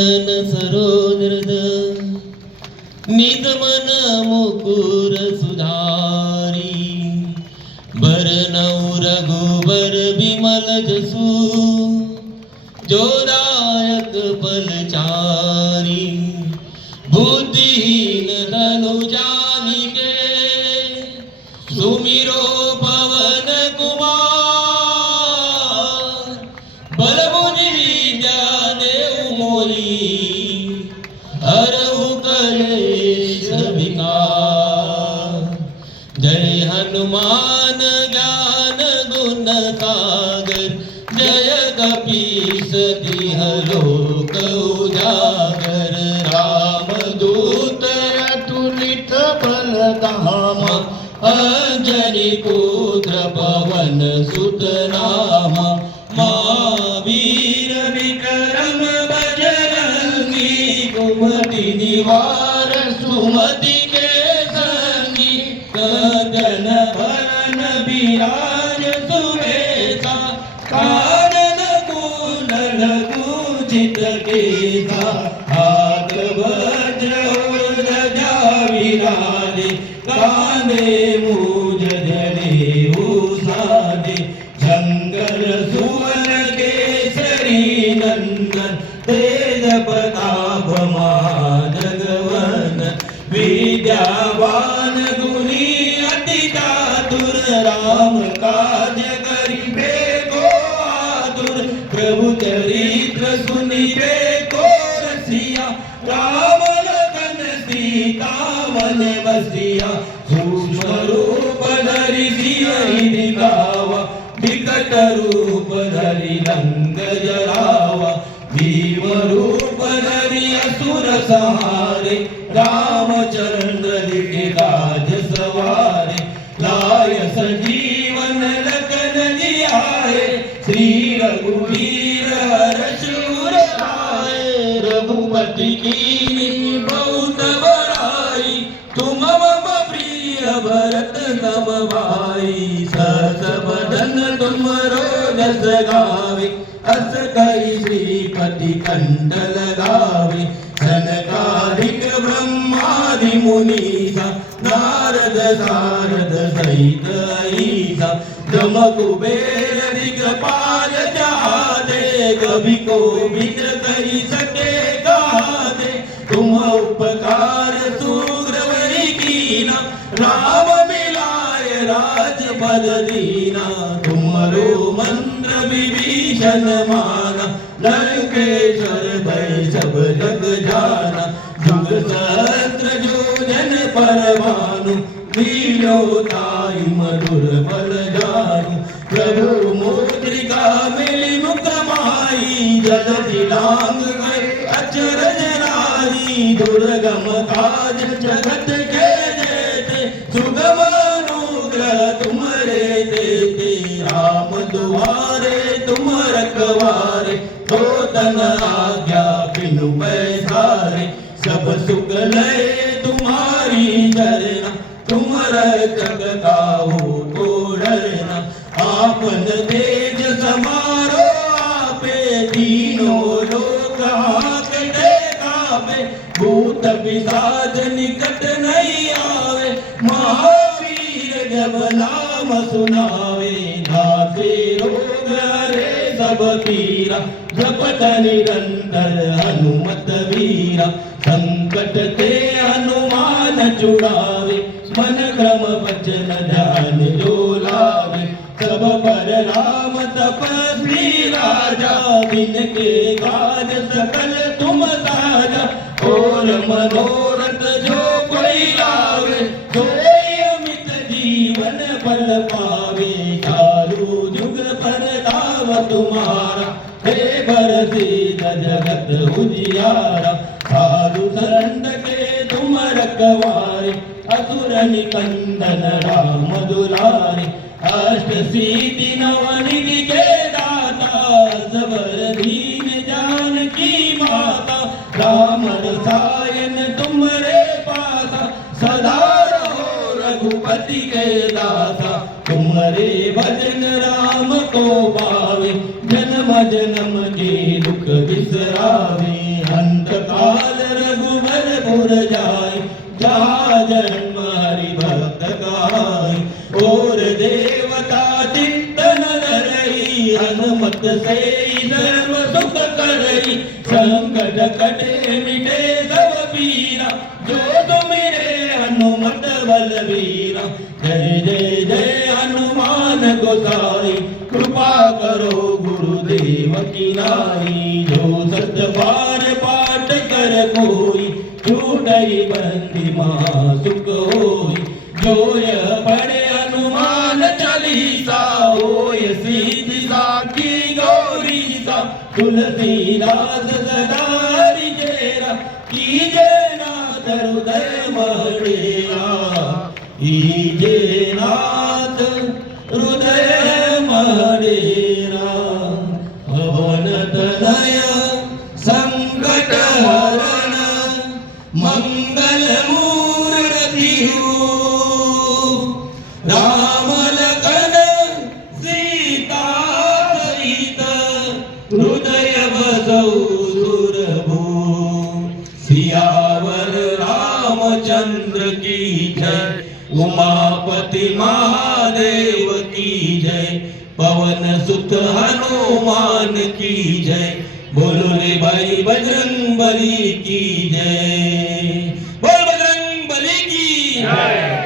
सरोदरद निज मन मुकुर सुधारी बरनऊ रघुबर बिमल जसु जोदायक पलचारी बुद्धिहीन धनु जानिके सुमिरो पवन कुमार बल बुद्धि विद्या देव मोहि हरहु कलेश विकार। जय हनुमान ज्ञान गुण सागर जय कपीस तिह लोक उजागर। रामदूत अतुलित बल धामा अंजनी पुत्र पवन सुत नामा। महावीर विक्रम बजरंगी कुमति निवार सुमति के संगी। गगन भरन बिराज सुवेसा कानन कुंडल कुंचित केसा। हाथ वज्र और ध्वजा विराजे कांधे मूंज जनेऊ साजे। शंकर सुवन केसरी नंदन तेज प्रताप महाजगवन। विद्यावान गुणी अति चातुर राम काज करिबे को आतुर। प्रभु चरित्र सुनिबे को रसिया राम लखन सीता मन बसिया। सूक्ष्म रूप धरि सियहि दिखावा विकट रूप धरि लंक जरावा। भीम रूप धरि असुर संहारे रामचंद्र लिखे काज सवारे। लाय संजीवन लखन जियाए श्री रघुवीर हर्ष उर लाए। रघुपति कीन्ही बहुत बड़ाई तुम मम प्रिय भरत सम भाई। सहस बदन तुमरो जस गावे अस कहि श्रीपति कंठ लगावे। सनकादिक ब्रह्मादि मुनीसा नारद सारद सहित ईसा। जम कुबेर दिगपाल जादे कवि कोविद कहि सके गादे। तुम उपकार सुग्रीव कीना राम मिलाए राजपद दीना। तुमरो मंत्र विभीषण माना लंकेश्वर भय सब जग जाना। जुग सहस्त्र योजन पर भानु लीलो ताई मधुर बल जानु। प्रभु मुद्रिका मिली मुख माई जलधि लांग गए अचरज राई। दुर्गम काज जगत के जेते सुगम अनुग्रह तुमरे देते। राम दुआरे तुम रखवारे तो तन आज्ञा बिनु पैसारे। सब सुख लय तुम्हारी चरना तुम रक्षक काहू को डरना। आपन तेज समारो आपे तीनों लोक हांकते कापे। भूत पिशाच निकट नहीं आवे महावीर जब नाम सुनावे। नासे रोग हरे सब पीरा जपत निरंतर हनुमत वीरा। संकट ते हनुमान छुड़ावे मन क्रम वचन ध्यान जो लावे। सब पर राम तपस्वी राजा जिनके काज सकल तुम साजा। और मनोरथ जो कोई लावे सोई अमित जीवन फल पावे। चारु जुग परताप तुम्हारा हे बरसित जगत उजियारा। साधु संत के तुम रखवारे असुर निकंदन राम दुलारे। अष्ट सिद्धि नव निधि के दाता सबर दीन जानकी माता। राम रसायन तुमरे पासा सदा रहो रघुपति के दासा। तुमरे भजन राम को पावे जन्म जन्म के दुख बिसरावे। उड़ जाए, जहाँ जन्म हरि भक्त गाय। और देवता चिंतन धरई, हनुमत से सर्व सुख करई। संकट कटे मिटे सब पीरा, जो तुमिरे हनुमत बलवीरा। जय जय जय हनुमान गोसाई, कृपा करो गुरुदेव की नाई। जो सत बार पाठ कर कोई, छूटई बंदी महा सुख होई। जो यह पढ़े हनुमान चालीसा, होय सिद्धि साखी गौरी सा। तुलसीदास सदा हरि चेरा, कीजे नाथ हृदय मडेरा। कीजे नाथ हृदय मडेरा। पवन तनय संकट हरण, मंगल मूर्ति राम लखन सीता सहित, हृदय बसौ सुरभू। सियावर रामचंद्र की जय, उमापति महादेव की जय। पवन सुत हनुमान की जय, बोलो रे भाई बजरंग बली की जय। बोल बजरंग बली की जय।